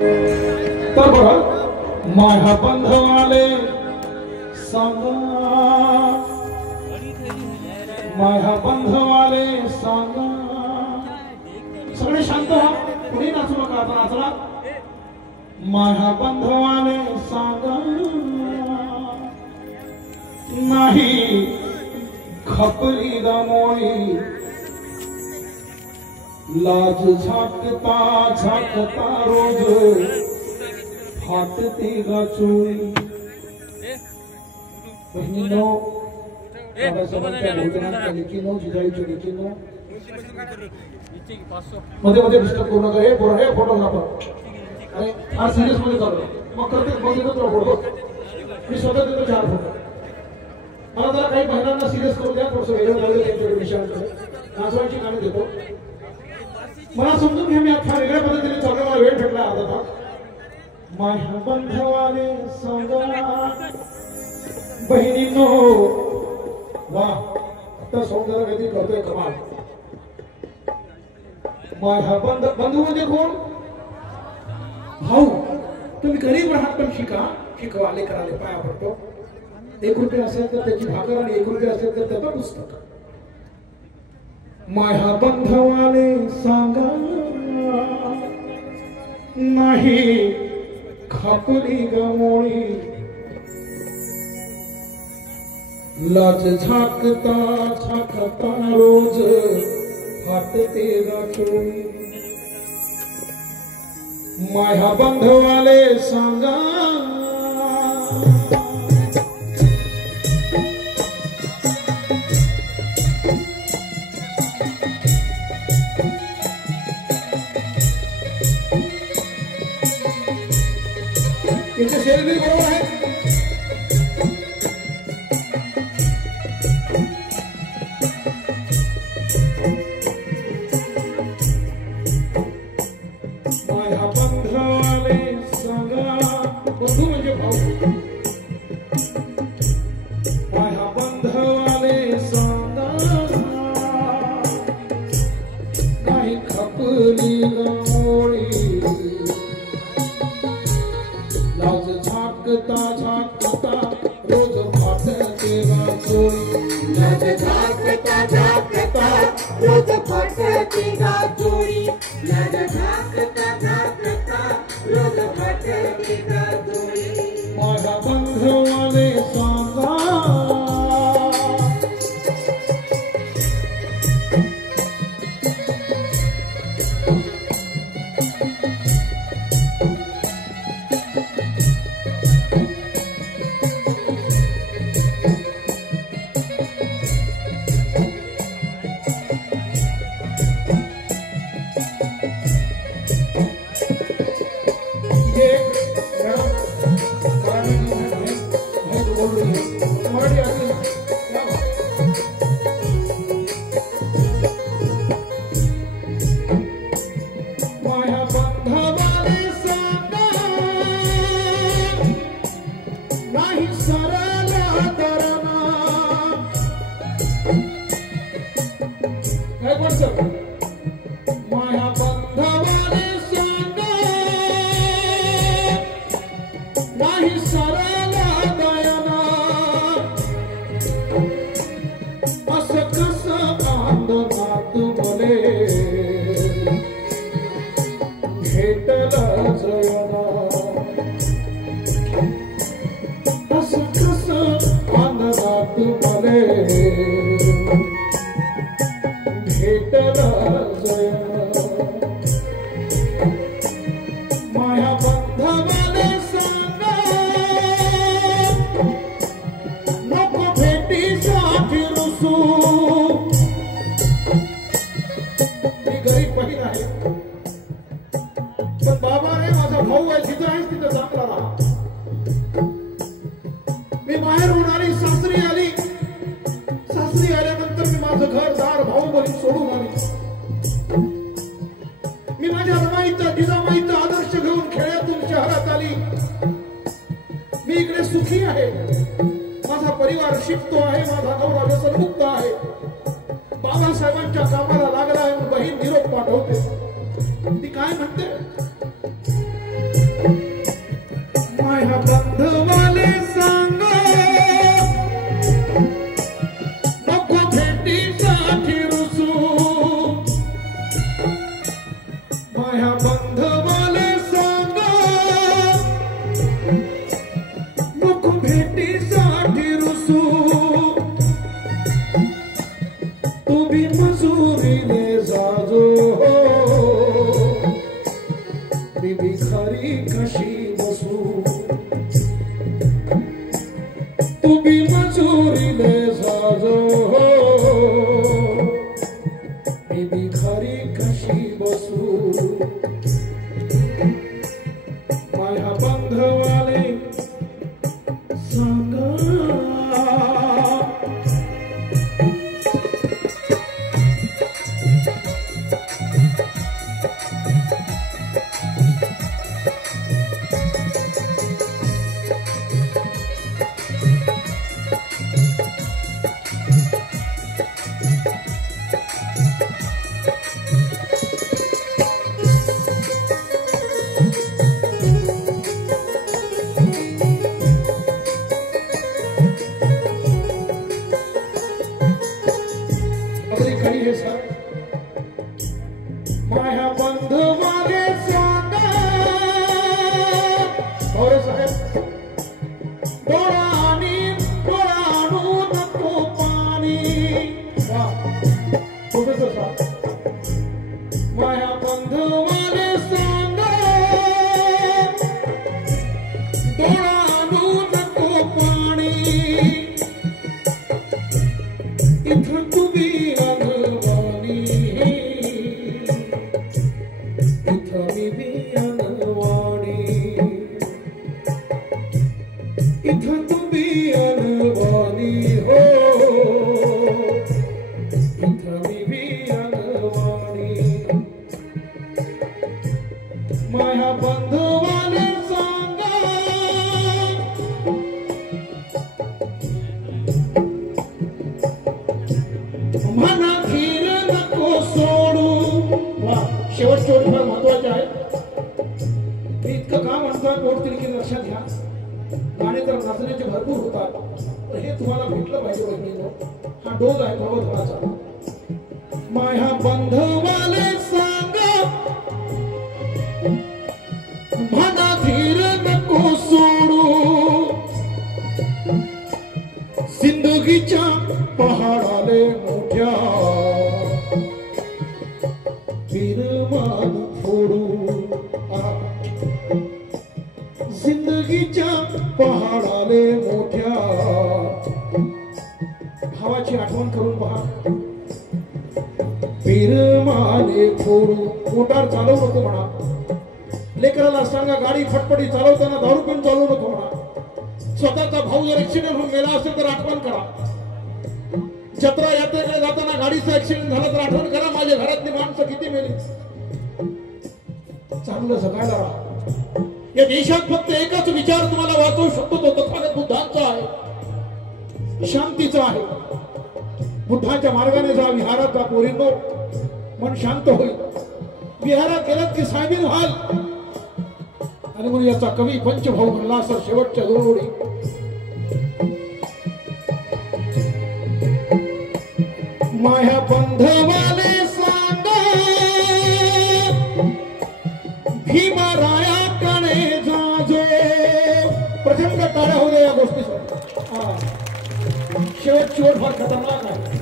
तर बघा माझ्या बंधवाले सांगा माझ्या बंधवाले सांगा सगळे शांत व्हा कुणी नाचू नका आता नाचला माझ्या बंधवाले सांगा नाही खपली गमोई लाज झाकता झाकता रोज फाटते गाचोळी बहिणीनो बाबासाहेबांच्या भोजनाच्या लेकीनो जिजाईच्या लेकीनो मध्ये मध्ये डिस्टर्ब करू नका हे फोटो नका आणि आज सिरियस मध्ये चालू मग करते मग देतो तुला फोटो मी स्वतः देतो 4 फोटो मला जरा काही महिलांना सिरियस करू द्या थोडंसं वेगळं झालं त्यांच्याकडे विषयांकडे नाचवायची कामे देतो मला समजून घ्या मी आता वेगळ्या पद्धतीने चालू मला वेळ भेटला अर्धा तास माझ्या बंधवाले सांगा बहिणींनो वा आता सौंदर्य काहीतरी करतोय कमाल माझ्या बंधू म्हणजे कोण भाऊ तुम्ही गरीब राहात पण शिकवा लेकराले पाया पडतो 1 रुपया असेल तर त्याची भाकर आणि 1 रुपया असेल तर त्याचं पुस्तक माझ्या बंधवाले सांगा नाही खापली गमोळी लाज झाकता झाकता रोज फाटते गाचोळी माझ्या बंधवाले सांगा इनके शेर भी बड़ा है माझ्या बंधवाले सांगा बंधू म्हणजे भाऊ माझ्या बंधवाले सांगा नाही खपली गमोळी लाज झाकता झाकता रोज फाटते गाचोळी लाज झाकता झाकता रोज फाटते गाचोळी लाज झाकता झाकता रोज फाटते गाचोळी माझ्या बंधवाले सांगा बाबासाहेबांच्या कामाला लागला आहे बहीण निरोप पाठवते ती काय म्हणते माझ्या बंधवाले सांग नको भेटीसाठी रुसू माझ्या बंधवाले सांग नको भेटीसाठी रुसू तू बी मजुरीने जाजो मी भिखारी कशी बसू तू बी मजुरीने जाजो मी भिखारी कशी बसू माझ्या बंधवाले सांगा माझ्या बंधवाले सांगा साहेब डोळानी डोळानू नको पाणी प्रोफेसर साहेब माझ्या बंधवाले सांगा डोळानू नको पाणी इथं तुम्ही इथं तुम्ही अनवाणी हो इथं मी अनवाणी माझ्या बंधवाले सांगा मना धीर नको सोडू शेवटची ओळख फार महत्वाची आहे मी इतकं का म्हणतो पोट तिरकी लक्षात घ्या गाणे तर नाचण्याचे भरपूर होतात तर हे तुम्हाला भेटलं पाहिजे बहिणींनो हा डोज आहे भगवंताचा माझ्या बंधवाले सांगा मना धीर नको सोडू जिंदगीच्या पहाडाले मोठ्या बिरमान फोडू जिंदगीच्या पहाडाले मोठ्या भावाची आठवण करून पहा बिरमाने फोडू मोटार चालवू नको म्हणा लेकराला सांगा गाडी फटफटी चालवताना दारू पण चालवू नको म्हणा स्वतःचा भाऊ जर ऍक्सिडेंट होऊन गेला असेल तर आठवण करा जत्रा यात्रेकडे जाताना गाडीचा ऍक्सिडेंट झाला तर आठवण करा माझ्या घरातली माणसं किती मेली चांगलं जगायला राहा या देशात फक्त एकच विचार तुम्हाला वाचवू शकतो तो तथागत बुद्धांचा आहे शांतीचा आहे बुद्धाच्या मार्गाने जा विहारात जा पोरींनो मन शांत होईल विहारात गेलात की सायबीन व्हाल आणि म्हणून याचा कवी पंचभाऊ म्हणला असं शेवटच्या दोन ओळी माझ्या बंधवाले सांगा भीमरायाकडे जाजो प्रचंड टाळ्या होऊ दे या गोष्टीसाठी शेवटची ओळ फार खतरनाक आहे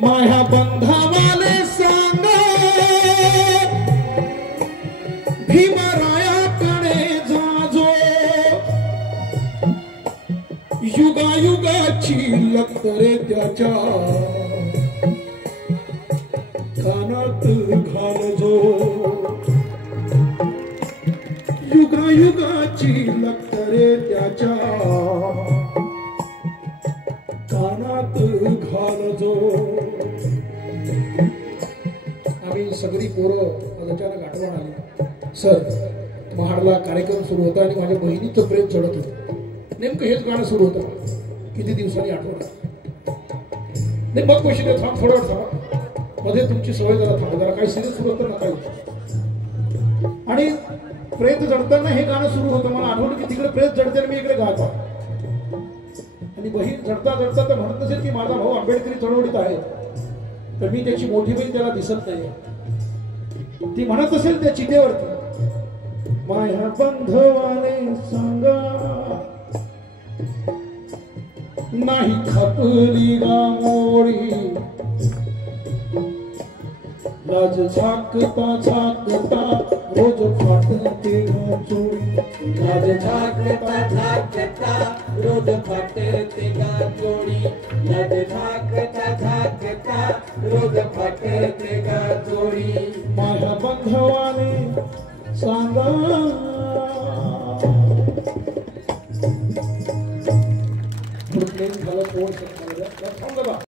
माझ्या बंधवाले सांगा भीमरायाकडे जाजो युगायुगाची लक्तरे त्याच्या कानात घालजो युगायुगाची लक्तरे त्याच्या कानात घालजो आम्ही सगळी पोरं अचानक आठवण आली सर महाडला कार्यक्रम सुरू होता आणि माझ्या बहिणीचं प्रेम चढत होतं नेमकं हेच गाणं सुरू होतं किती दिवसांनी आठवण नाही मग पैसे दे थांब थोडं थांबा मध्ये तुमची सवय जरा थांबा जरा काही सिरियस सुरू होतं ना काही आणि प्रेत जडताना हे गाणं सुरू होतं. मला आठवलं की तिकडे प्रेत जडते आणि मी इकडे गातो. आणि बहीण जडता जडता तर म्हणत नसेल की माझा भाऊ आंबेडकरी चळवळीत आहे, तर मी त्याची मोठी बहीण त्याला दिसत नाही. ती म्हणत असेल त्या चितेवरती, माया बंधवाने सांगा नाही खपली गामोरी, लाज झाकता झाकता रोज फाटते चोळी. लाज झाकता झाकता रोज फाटते गा चोळी. लाज झाकता झाकता रोज फाटते गा चोळी. माझ्या बंधवाने सांगा. झालं